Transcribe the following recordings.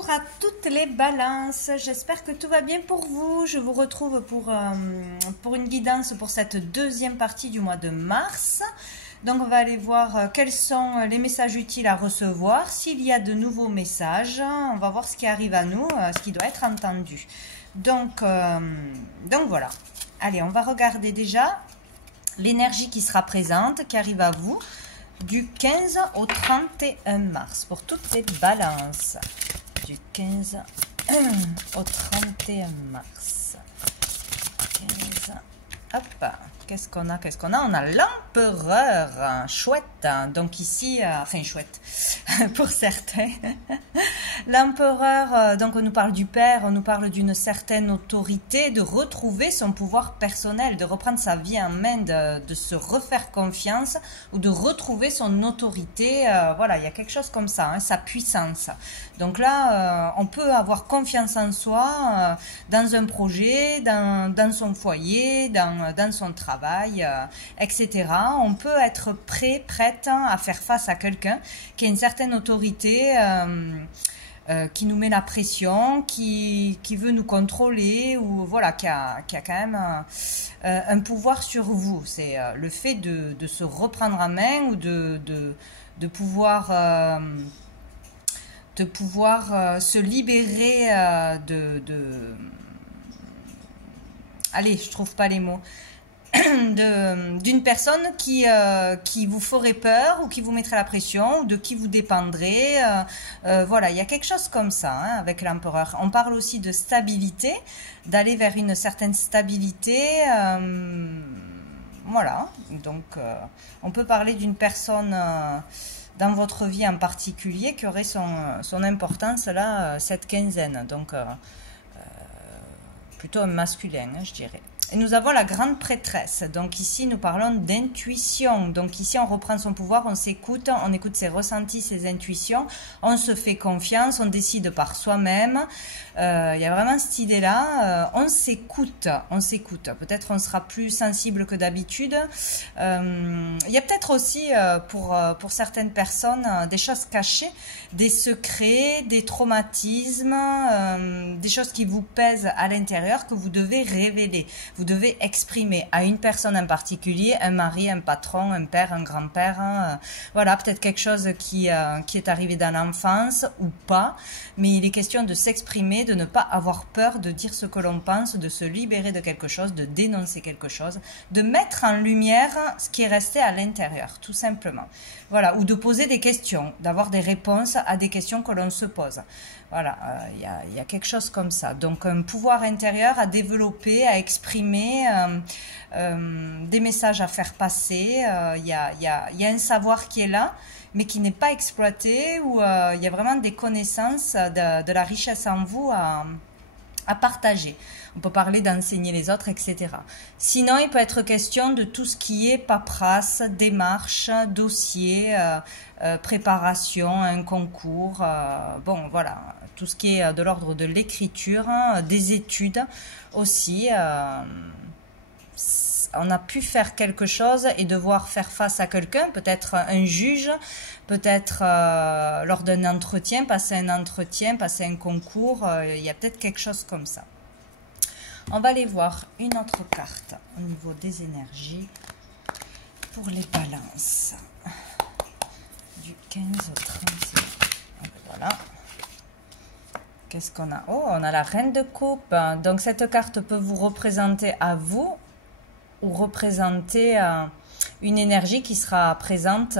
Bonjour à toutes les balances, j'espère que tout va bien pour vous. Je vous retrouve pour une guidance pour cette deuxième partie du mois de mars. Donc on va aller voir quels sont les messages utiles à recevoir. S'il y a de nouveaux messages, on va voir ce qui arrive à nous, ce qui doit être entendu. Donc voilà. Allez, on va regarder déjà l'énergie qui sera présente, qui arrive à vous, du 15 au 31 mars, pour toutes les balances. Du 15 au 31 mars. 15, hop, qu'est-ce qu'on a? On a l'empereur, chouette. Donc ici, enfin chouette, pour certains. L'empereur, donc on nous parle du père, on nous parle d'une certaine autorité, de retrouver son pouvoir personnel, de reprendre sa vie en main, de se refaire confiance ou de retrouver son autorité. Voilà, il y a quelque chose comme ça, hein, sa puissance. Donc là, on peut avoir confiance en soi dans un projet, dans son foyer, dans son travail, etc. On peut être prête à faire face à quelqu'un qui a une certaine autorité, qui nous met la pression, qui veut nous contrôler, ou voilà, qui a quand même un pouvoir sur vous. C'est le fait de se reprendre en main ou de pouvoir se libérer allez, je trouve pas les mots, d'une personne qui vous ferait peur ou qui vous mettrait la pression ou de qui vous dépendrez. Voilà, il y a quelque chose comme ça, hein, avec l'empereur. On parle aussi de stabilité, d'aller vers une certaine stabilité. Voilà, donc on peut parler d'une personne dans votre vie en particulier qui aurait son importance là, cette quinzaine. Donc plutôt un masculin, hein, je dirais. Et nous avons la grande prêtresse. Donc ici, nous parlons d'intuition. Donc ici, on reprend son pouvoir, on s'écoute, on écoute ses ressentis, ses intuitions, on se fait confiance, on décide par soi-même. Il y a vraiment cette idée-là. On s'écoute, on s'écoute. Peut-être on sera plus sensible que d'habitude. Il y a peut-être aussi, pour certaines personnes, des choses cachées, des secrets, des traumatismes, des choses qui vous pèsent à l'intérieur que vous devez révéler. Vous devez exprimer à une personne en particulier, un mari, un patron, un père, un grand-père. Voilà, peut-être quelque chose qui est arrivé dans l'enfance ou pas. Mais il est question de s'exprimer, de ne pas avoir peur de dire ce que l'on pense, de se libérer de quelque chose, de dénoncer quelque chose, de mettre en lumière ce qui est resté à l'intérieur, tout simplement. Voilà, ou de poser des questions, d'avoir des réponses à des questions que l'on se pose. Voilà, il y a quelque chose comme ça. Donc un pouvoir intérieur à développer, à exprimer, des messages à faire passer. Il y a un savoir qui est là, mais qui n'est pas exploité, ou il y a vraiment des connaissances, de la richesse en vous à partager. On peut parler d'enseigner les autres, etc. Sinon, il peut être question de tout ce qui est paperasse, démarche, dossier, préparation, un concours, bon voilà, tout ce qui est de l'ordre de l'écriture, des études aussi. On a pu faire quelque chose et devoir faire face à quelqu'un, peut-être un juge, peut-être lors d'un entretien, passer un concours, il y a peut-être quelque chose comme ça. On va aller voir une autre carte au niveau des énergies pour les balances. Du 15 au 31. Voilà. Qu'est-ce qu'on a? Oh, on a la reine de coupe. Donc cette carte peut vous représenter à vous ou représenter une énergie qui sera présente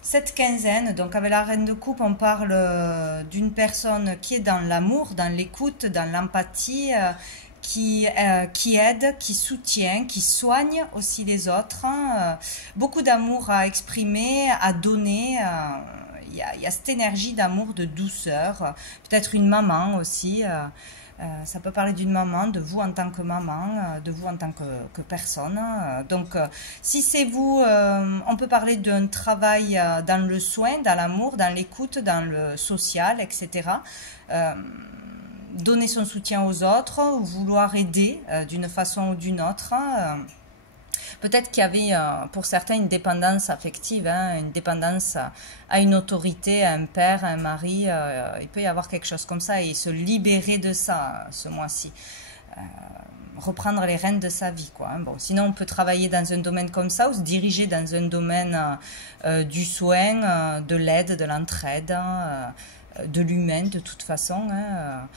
cette quinzaine. Donc avec la reine de coupe, on parle d'une personne qui est dans l'amour, dans l'écoute, dans l'empathie, qui aide, qui soutient, qui soigne aussi les autres. Beaucoup d'amour à exprimer, à donner. Il y a cette énergie d'amour, de douceur. Peut-être une maman aussi. Ça peut parler d'une maman, de vous en tant que maman, de vous en tant que personne. Donc, si c'est vous, on peut parler d'un travail dans le soin, dans l'amour, dans l'écoute, dans le social, etc. Donner son soutien aux autres, vouloir aider d'une façon ou d'une autre. Peut-être qu'il y avait pour certains une dépendance affective, hein, une dépendance à une autorité, à un père, à un mari. Il peut y avoir quelque chose comme ça et se libérer de ça ce mois-ci. Reprendre les rênes de sa vie, quoi. Hein. Bon, sinon, on peut travailler dans un domaine comme ça ou se diriger dans un domaine du soin, de l'aide, de l'entraide, de l'humain, de toute façon. Hein.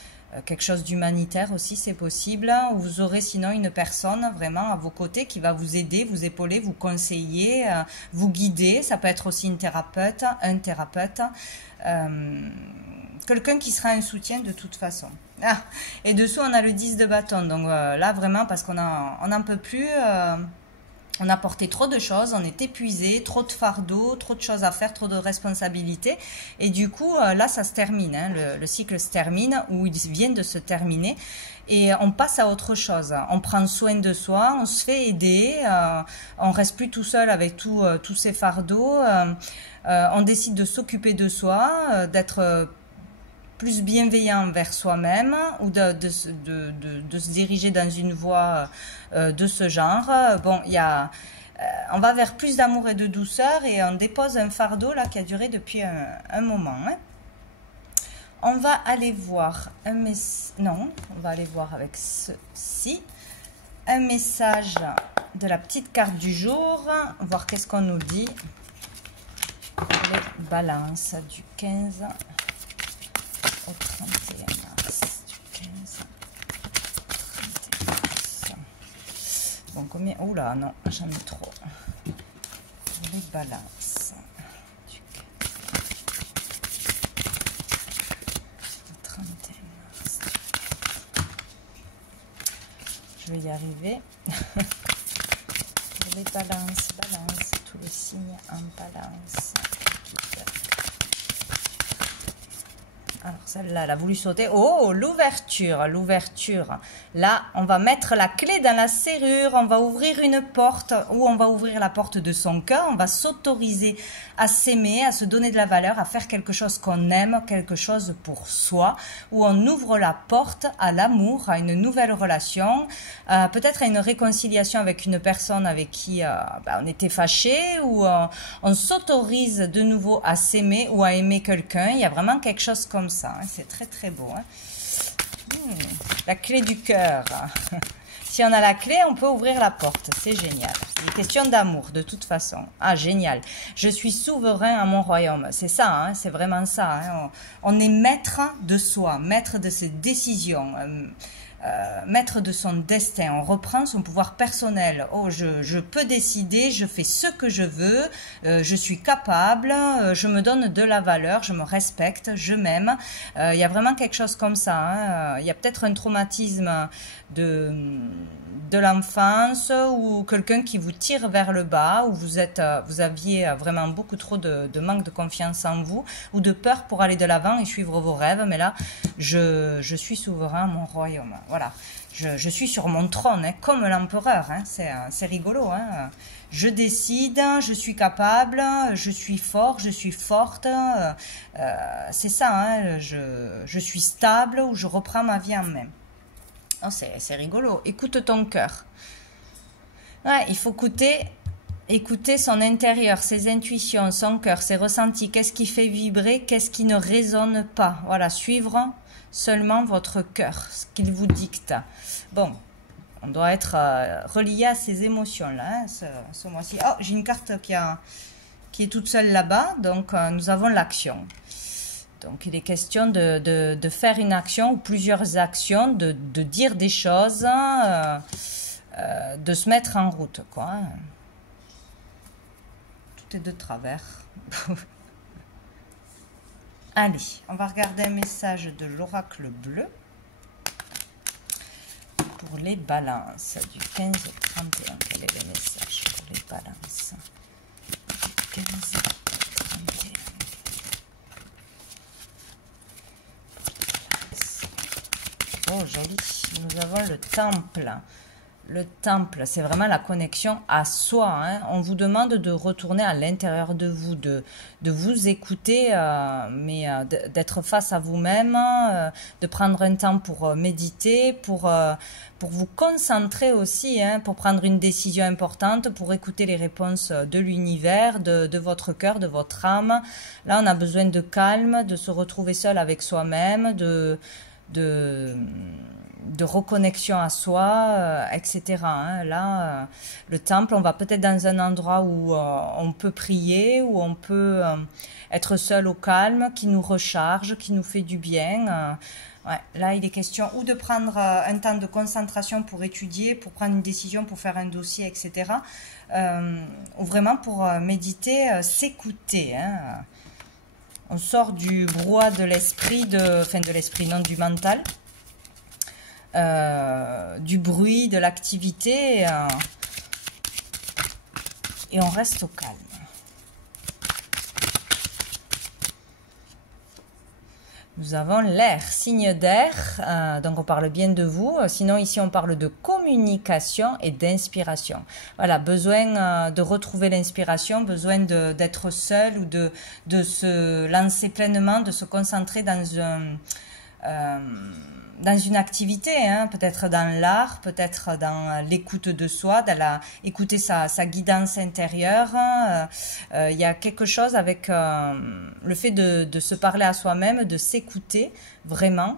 Quelque chose d'humanitaire aussi, c'est possible. Vous aurez sinon une personne vraiment à vos côtés qui va vous aider, vous épauler, vous conseiller, vous guider. Ça peut être aussi une thérapeute, un thérapeute. Quelqu'un qui sera un soutien de toute façon. Ah, et dessous, on a le 10 de bâton. Donc là, vraiment, parce qu'on n'en peut plus, on a porté trop de choses, on est épuisé, trop de fardeaux, trop de choses à faire, trop de responsabilités. Et du coup, là, ça se termine. Hein, le cycle se termine, ou il vient de se terminer. Et on passe à autre chose. On prend soin de soi, on se fait aider, on reste plus tout seul avec tous ces fardeaux. On décide de s'occuper de soi, d'être plus bienveillant envers soi-même ou de se diriger dans une voie de ce genre. Bon, on va vers plus d'amour et de douceur et on dépose un fardeau là qui a duré depuis un moment. Hein. On va aller voir on va aller voir avec ceci un message de la petite carte du jour, voir qu'est-ce qu'on nous dit. Les balances du 15 au 31 mars, du 15 au 31 mars. Bon, combien? Oula, non, j'en ai trop. Les balances du 15 au 31 mars. Je vais y arriver. Les balances, tous les signes en balance. Alors celle-là, elle a voulu sauter. Oh, l'ouverture. Là, on va mettre la clé dans la serrure. On va ouvrir une porte ou on va ouvrir la porte de son cœur. On va s'autoriser à s'aimer, à se donner de la valeur, à faire quelque chose qu'on aime, quelque chose pour soi. Où on ouvre la porte à l'amour, à une nouvelle relation, peut-être à une réconciliation avec une personne avec qui on était fâché, ou on s'autorise de nouveau à s'aimer ou à aimer quelqu'un. Il y a vraiment quelque chose comme ça. Hein. C'est très très beau. Hein. La clé du cœur. Si on a la clé, on peut ouvrir la porte. C'est génial. C'est une question d'amour, de toute façon. Ah, génial. Je suis souverain à mon royaume. C'est ça, hein, c'est vraiment ça. Hein. On est maître de soi, maître de ses décisions, maître de son destin. On reprend son pouvoir personnel. Oh, je peux décider, je fais ce que je veux, je suis capable, je me donne de la valeur, je me respecte, je m'aime. Il y a vraiment quelque chose comme ça. Hein. Il y a peut-être un traumatisme de l'enfance ou quelqu'un qui vous tire vers le bas, où vous aviez vraiment beaucoup trop de manque de confiance en vous ou de peur pour aller de l'avant et suivre vos rêves. Mais là, je suis souverain à mon royaume. Voilà, je suis sur mon trône, hein, comme l'empereur. Hein. C'est rigolo. Hein. Je décide, je suis capable, je suis fort, je suis forte. C'est ça, hein, je suis stable ou je reprends ma vie en main. Oh, c'est rigolo. Écoute ton cœur. Ouais, il faut écouter son intérieur, ses intuitions, son cœur, ses ressentis. Qu'est-ce qui fait vibrer, qu'est-ce qui ne résonne pas. Voilà, suivre seulement votre cœur, ce qu'il vous dicte. Bon, on doit être relié à ces émotions-là, hein, ce mois-ci. Oh, j'ai une carte qui est toute seule là-bas, donc nous avons l'action. Donc, il est question de faire une action ou plusieurs actions, de dire des choses, de se mettre en route, quoi. Tout est de travers. Allez, on va regarder un message de l'oracle bleu pour les balances du 15 au 31. Quel est le message pour les balances du 15 au 31? Oh, joli. Nous avons le temple. Le temple, c'est vraiment la connexion à soi. Hein. On vous demande de retourner à l'intérieur de vous, de vous écouter, d'être face à vous-même, de prendre un temps pour méditer, pour vous concentrer aussi, hein, pour prendre une décision importante, pour écouter les réponses de l'univers, de votre cœur, de votre âme. Là, on a besoin de calme, de se retrouver seul avec soi-même, de reconnexion à soi, etc. Hein. Là, le temple, on va peut-être dans un endroit où on peut prier, où on peut être seul au calme, qui nous recharge, qui nous fait du bien. Ouais, là, il est question ou de prendre un temps de concentration pour étudier, pour prendre une décision, pour faire un dossier, etc. Ou vraiment pour méditer, s'écouter. Hein. On sort du brouhaha de l'esprit, de l'esprit, non, du mental. Du bruit, de l'activité, et on reste au calme. Nous avons l'air, signe d'air, donc on parle bien de vous. Sinon ici on parle de communication et d'inspiration. Voilà, besoin de retrouver l'inspiration, besoin d'être seul ou de se lancer pleinement, de se concentrer dans une activité, hein, peut-être dans l'art, peut-être dans l'écoute de soi, écouter sa guidance intérieure. Il y a quelque chose avec le fait de se parler à soi-même, de s'écouter vraiment,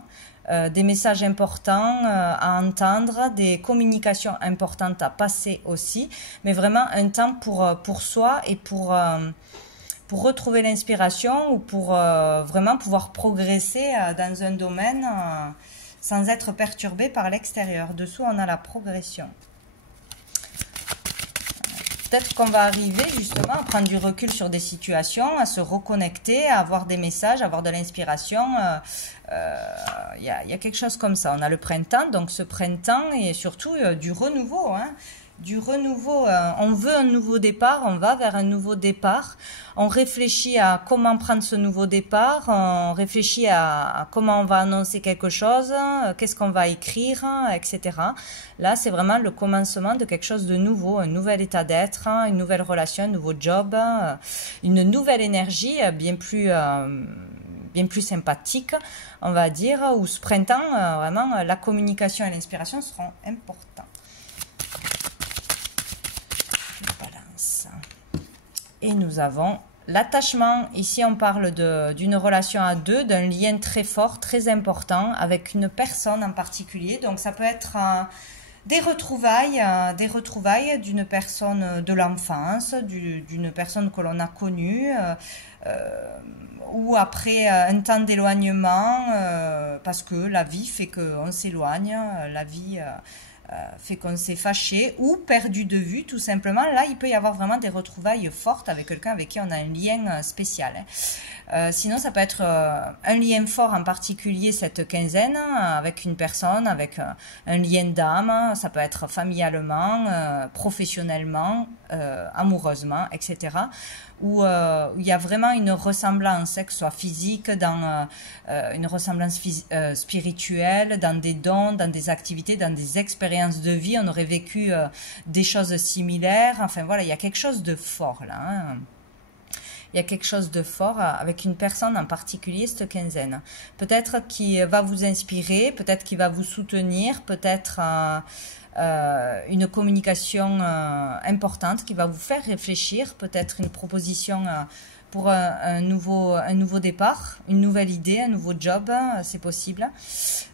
des messages importants à entendre, des communications importantes à passer aussi, mais vraiment un temps pour soi et pour retrouver l'inspiration ou pour vraiment pouvoir progresser dans un domaine sans être perturbé par l'extérieur. Dessous, on a la progression. Peut-être qu'on va arriver justement à prendre du recul sur des situations, à se reconnecter, à avoir des messages, à avoir de l'inspiration. Il y a quelque chose comme ça. On a le printemps, donc ce printemps et surtout du renouveau, hein. Du renouveau, on veut un nouveau départ, on va vers un nouveau départ, on réfléchit à comment prendre ce nouveau départ, on réfléchit à comment on va annoncer quelque chose, qu'est-ce qu'on va écrire, etc. Là, c'est vraiment le commencement de quelque chose de nouveau, un nouvel état d'être, une nouvelle relation, un nouveau job, une nouvelle énergie bien plus sympathique, on va dire, où ce printemps, vraiment, la communication et l'inspiration seront importants. Et nous avons l'attachement. Ici, on parle d'une relation à deux, d'un lien très fort, très important avec une personne en particulier. Donc, ça peut être des retrouvailles d'une personne de l'enfance, d'une personne que l'on a connue, ou après un temps d'éloignement, parce que la vie fait qu'on s'éloigne, la vie fait qu'on s'est fâché ou perdu de vue tout simplement. Là, il peut y avoir vraiment des retrouvailles fortes avec quelqu'un avec qui on a un lien spécial. Sinon, ça peut être un lien fort en particulier cette quinzaine avec une personne, avec un lien d'âme. Ça peut être familialement, professionnellement, amoureusement, etc. Où il y a vraiment une ressemblance, que ce soit physique, dans une ressemblance spirituelle, dans des dons, dans des activités, dans des expériences de vie. On aurait vécu des choses similaires. Enfin voilà, il y a quelque chose de fort là. Hein. Il y a quelque chose de fort avec une personne en particulier cette quinzaine. Peut-être qui va vous inspirer, peut-être qui va vous soutenir, peut-être une communication importante qui va vous faire réfléchir, peut-être une proposition pour un nouveau départ, une nouvelle idée, un nouveau job, c'est possible.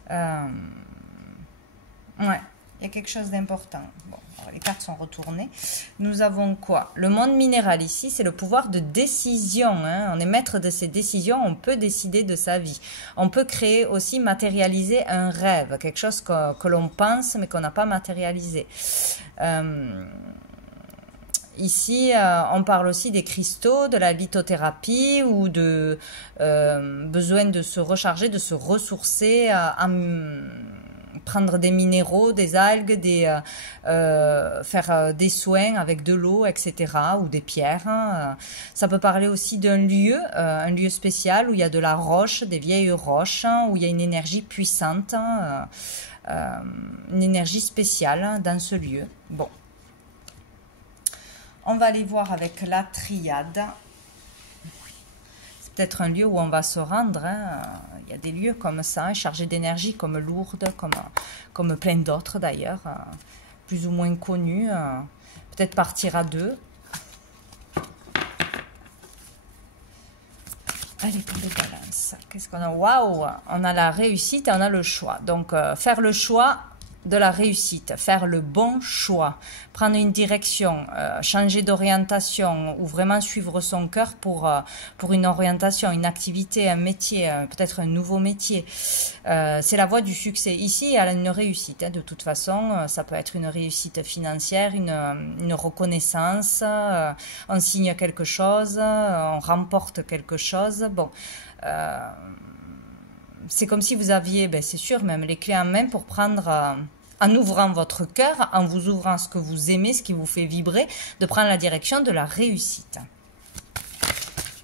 Ouais, il y a quelque chose d'important. Bon, alors les cartes sont retournées. Nous avons quoi? Le monde minéral ici, c'est le pouvoir de décision. Hein. On est maître de ses décisions, on peut décider de sa vie. On peut créer aussi, matérialiser un rêve, quelque chose que l'on pense mais qu'on n'a pas matérialisé. Ici, on parle aussi des cristaux, de la lithothérapie ou de besoin de se recharger, de se ressourcer prendre des minéraux, des algues, faire des soins avec de l'eau, etc. ou des pierres. Ça peut parler aussi d'un lieu, un lieu spécial où il y a de la roche, des vieilles roches, où il y a une énergie puissante, une énergie spéciale dans ce lieu. Bon. On va aller voir avec la triade. C'est peut-être un lieu où on va se rendre. Hein. Il y a des lieux comme ça, chargés d'énergie, comme Lourdes, comme plein d'autres d'ailleurs, plus ou moins connus. Peut-être partir à deux. Allez, pour les balances. Qu'est-ce qu'on a? Waouh! On a la réussite et on a le choix. Donc, faire le choix de la réussite, faire le bon choix, prendre une direction, changer d'orientation ou vraiment suivre son cœur pour une orientation, une activité, un métier, peut-être un nouveau métier. C'est la voie du succès. Ici, il y a une réussite. Hein, de toute façon, ça peut être une réussite financière, une reconnaissance, on signe quelque chose, on remporte quelque chose. Bon, c'est comme si vous aviez, ben, c'est sûr, même les clés en main pour prendre... en ouvrant votre cœur, en vous ouvrant ce que vous aimez, ce qui vous fait vibrer, de prendre la direction de la réussite.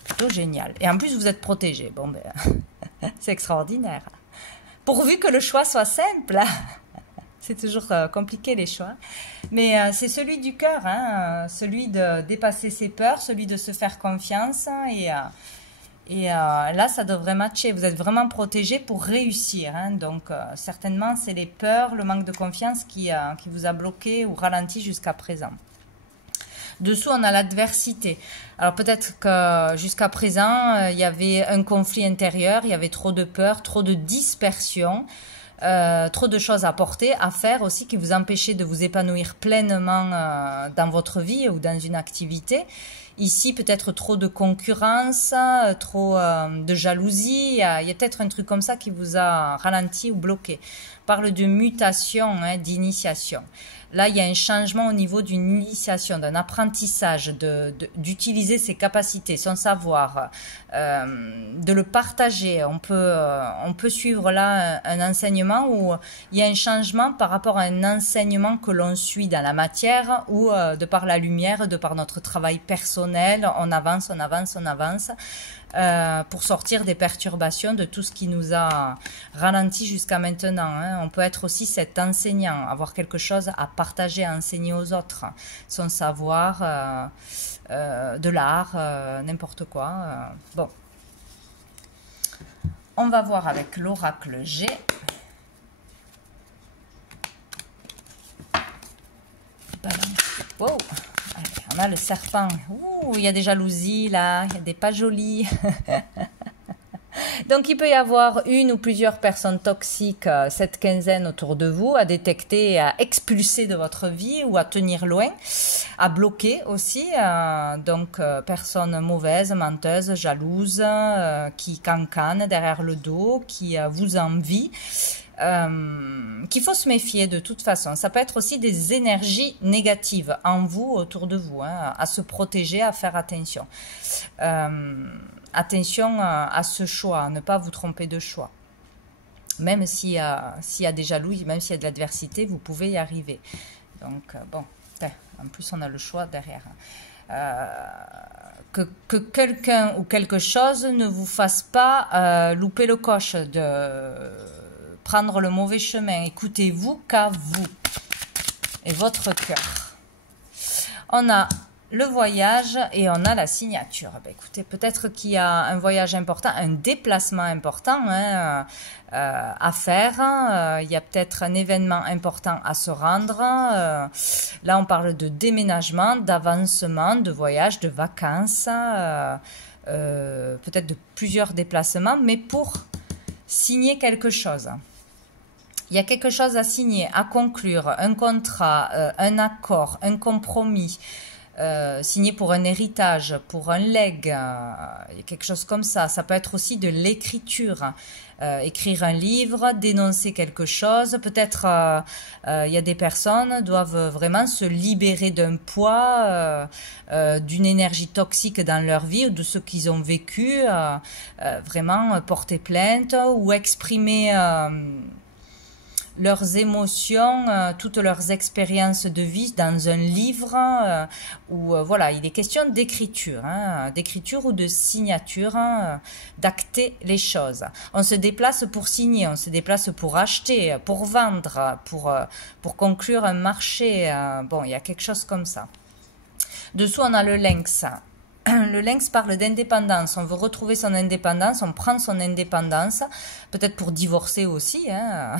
Plutôt génial. Et en plus, vous êtes protégé. Bon, ben, c'est extraordinaire. Pourvu que le choix soit simple. C'est toujours compliqué les choix. Mais c'est celui du cœur, hein, celui de dépasser ses peurs, celui de se faire confiance et là, ça devrait matcher. Vous êtes vraiment protégé pour réussir. Hein. Donc, certainement, c'est les peurs, le manque de confiance qui vous a bloqué ou ralenti jusqu'à présent. Dessous, on a l'adversité. Alors, peut-être que jusqu'à présent, il y avait un conflit intérieur, il y avait trop de peur, trop de dispersion. Trop de choses à porter, à faire aussi qui vous empêchaient de vous épanouir pleinement dans votre vie ou dans une activité. Ici, peut-être trop de concurrence, trop de jalousie. Il y a peut-être un truc comme ça qui vous a ralenti ou bloqué. On parle de mutation, hein, d'initiation. Là, il y a un changement au niveau d'une initiation, d'un apprentissage, d'utiliser ses capacités, son savoir, de le partager. On peut suivre là un enseignement où il y a un changement par rapport à un enseignement que l'on suit dans la matière ou de par la lumière, de par notre travail personnel, on avance, on avance, on avance. Pour sortir des perturbations de tout ce qui nous a ralenti jusqu'à maintenant. Hein. On peut être aussi cet enseignant, avoir quelque chose à partager, à enseigner aux autres, son savoir, de l'art, n'importe quoi. Bon, on va voir avec l'oracle G. Wow. Allez, on a le serpent. Ouh, il y a des jalousies là, il y a des pas jolies. Donc, il peut y avoir une ou plusieurs personnes toxiques, cette quinzaine autour de vous, à détecter, à expulser de votre vie ou à tenir loin, à bloquer aussi. Donc, personnes mauvaises, menteuses, jalouses, qui cancanent derrière le dos, qui vous envient. Qu'il faut se méfier de toute façon. Ça peut être aussi des énergies négatives en vous, autour de vous, hein, à se protéger, à faire attention. Attention à ce choix, à ne pas vous tromper de choix. Même s'il y a des jalousies, même s'il y a de l'adversité, vous pouvez y arriver. Donc, bon, en plus on a le choix derrière. Que quelqu'un ou quelque chose ne vous fasse pas louper le coche de... prendre le mauvais chemin. Écoutez-vous qu'à vous et votre cœur. On a le voyage et on a la signature. Ben, écoutez, peut-être qu'il y a un voyage important, un déplacement important hein, à faire. Il y a peut-être un événement important à se rendre. Là, on parle de déménagement, d'avancement, de voyage, de vacances, peut-être de plusieurs déplacements, mais pour signer quelque chose. Il y a quelque chose à signer, à conclure, un contrat, un accord, un compromis, signé pour un héritage, pour un legs, quelque chose comme ça. Ça peut être aussi de l'écriture, écrire un livre, dénoncer quelque chose. Peut-être il y a des personnes qui doivent vraiment se libérer d'un poids, d'une énergie toxique dans leur vie ou de ce qu'ils ont vécu, vraiment porter plainte ou exprimer... leurs émotions, toutes leurs expériences de vie dans un livre où voilà, il est question d'écriture, d'écriture ou de signature, d'acter les choses. On se déplace pour signer, on se déplace pour acheter, pour vendre, pour conclure un marché. Bon, il y a quelque chose comme ça. Dessous, on a le lynx. Le lynx parle d'indépendance, on veut retrouver son indépendance, on prend son indépendance, peut-être pour divorcer aussi, hein.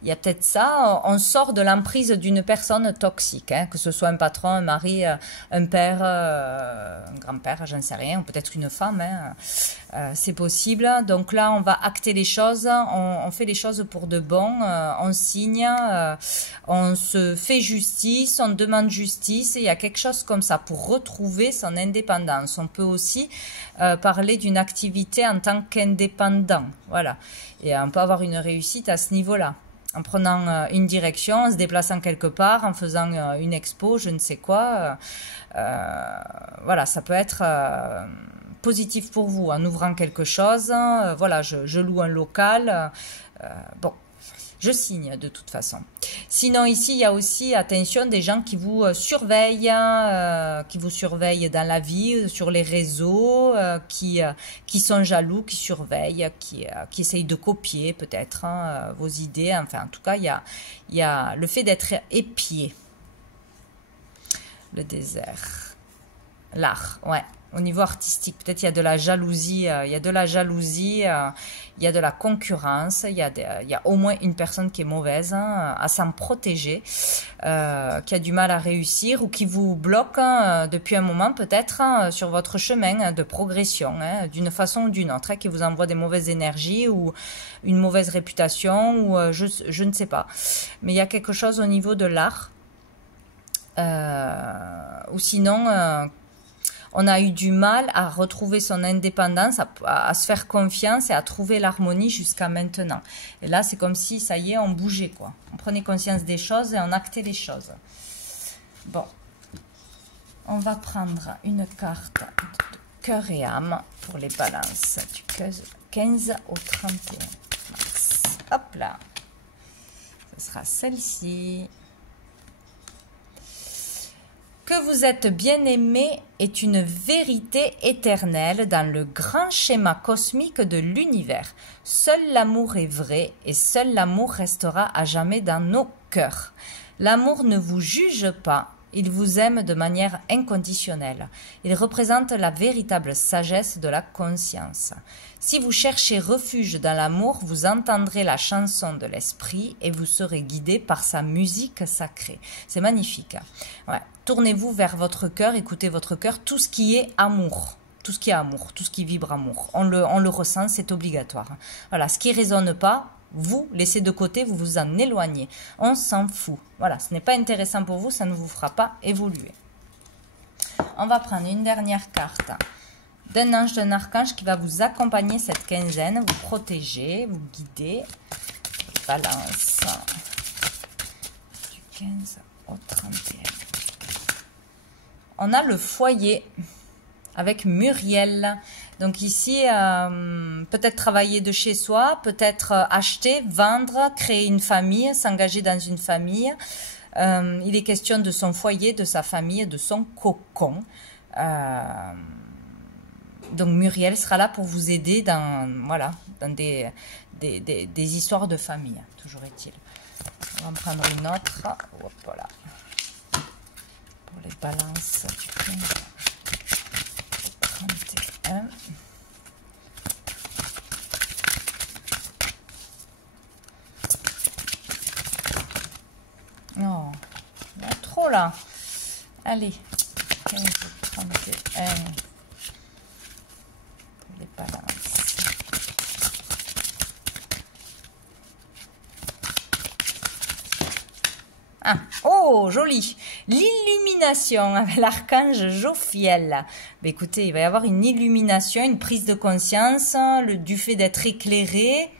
Il y a peut-être ça, on sort de l'emprise d'une personne toxique, hein, que ce soit un patron, un mari, un père, un grand-père, j'en sais rien, ou peut-être une femme, hein. C'est possible. Donc là, on va acter les choses, on fait les choses pour de bon, on signe, on se fait justice, on demande justice, et il y a quelque chose comme ça pour retrouver son indépendance. On peut aussi parler d'une activité en tant qu'indépendant, voilà, et on peut avoir une réussite à ce niveau-là, en prenant une direction, en se déplaçant quelque part, en faisant une expo, je ne sais quoi, voilà, ça peut être positif pour vous, en ouvrant quelque chose, voilà, je loue un local, bon, je signe de toute façon. Sinon ici, il y a aussi, attention, des gens qui vous surveillent dans la vie, sur les réseaux, qui sont jaloux, qui surveillent, qui essayent de copier peut-être vos idées. Enfin, en tout cas, il y a le fait d'être épié. Le désert. L'art, ouais. Au niveau artistique, peut-être il y a de la jalousie, il y a de la concurrence, il y a au moins une personne qui est mauvaise, à s'en protéger, qui a du mal à réussir ou qui vous bloque depuis un moment peut-être sur votre chemin de progression, d'une façon ou d'une autre, qui vous envoie des mauvaises énergies ou une mauvaise réputation ou je ne sais pas. Mais il y a quelque chose au niveau de l'art ou sinon... on a eu du mal à retrouver son indépendance, à se faire confiance et à trouver l'harmonie jusqu'à maintenant. Et là, c'est comme si, ça y est, on bougeait, quoi. On prenait conscience des choses et on actait les choses. Bon. On va prendre une carte de cœur et âme pour les balances du 15 au 31 mars. Hop là. Ce sera celle-ci. Que vous êtes bien-aimé est une vérité éternelle dans le grand schéma cosmique de l'univers. Seul l'amour est vrai et seul l'amour restera à jamais dans nos cœurs. L'amour ne vous juge pas, il vous aime de manière inconditionnelle. Il représente la véritable sagesse de la conscience. Si vous cherchez refuge dans l'amour, vous entendrez la chanson de l'esprit et vous serez guidé par sa musique sacrée. C'est magnifique. Ouais. Tournez-vous vers votre cœur, écoutez votre cœur, tout ce qui est amour. Tout ce qui est amour, tout ce qui vibre amour. On le ressent, c'est obligatoire. Voilà, ce qui ne résonne pas, vous laissez de côté, vous vous en éloignez. On s'en fout. Voilà, ce n'est pas intéressant pour vous, ça ne vous fera pas évoluer. On va prendre une dernière carte d'un ange, d'un archange qui va vous accompagner cette quinzaine, vous protéger, vous guider. Balance du 15 au 31. On a le foyer avec Muriel. Donc ici, peut-être travailler de chez soi, peut-être acheter, vendre, créer une famille, s'engager dans une famille. Il est question de son foyer, de sa famille, de son cocon. Donc Muriel sera là pour vous aider dans, voilà, dans des histoires de famille, toujours est-il. On va en prendre une autre. Hop, voilà. Pour les balances du 15 au 31. Non, il y a trop là. Allez, 15 au 31. Les balances. Ah, oh, joli. L'illumination avec l'archange Jophiel. Ben, écoutez, il va y avoir une illumination, une prise de conscience, du fait d'être éclairé,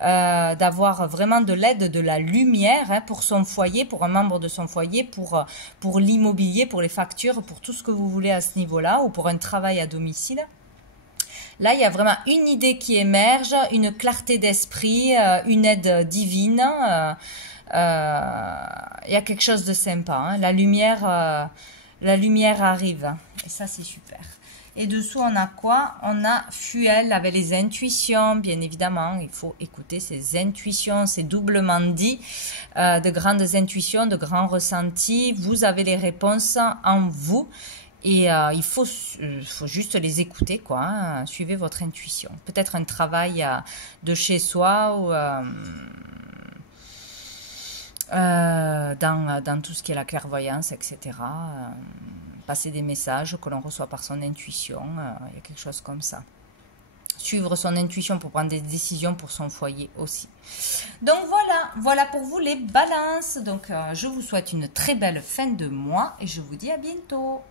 d'avoir vraiment de l'aide, de la lumière pour son foyer, pour un membre de son foyer, pour l'immobilier, pour les factures, pour tout ce que vous voulez à ce niveau-là, ou pour un travail à domicile. Là, il y a vraiment une idée qui émerge, une clarté d'esprit, une aide divine. Il y a quelque chose de sympa. Hein. La lumière arrive. Et ça, c'est super. Et dessous, on a quoi? On a Fuel avec les intuitions, bien évidemment. Il faut écouter ces intuitions, c'est doublement dit. De grandes intuitions, de grands ressentis. Vous avez les réponses en vous. Et il faut juste les écouter, quoi. Hein. Suivez votre intuition. Peut-être un travail de chez soi ou dans tout ce qui est la clairvoyance, etc. Passer des messages que l'on reçoit par son intuition, il y a quelque chose comme ça. Suivre son intuition pour prendre des décisions pour son foyer aussi. Donc voilà pour vous les balances. Donc je vous souhaite une très belle fin de mois et je vous dis à bientôt.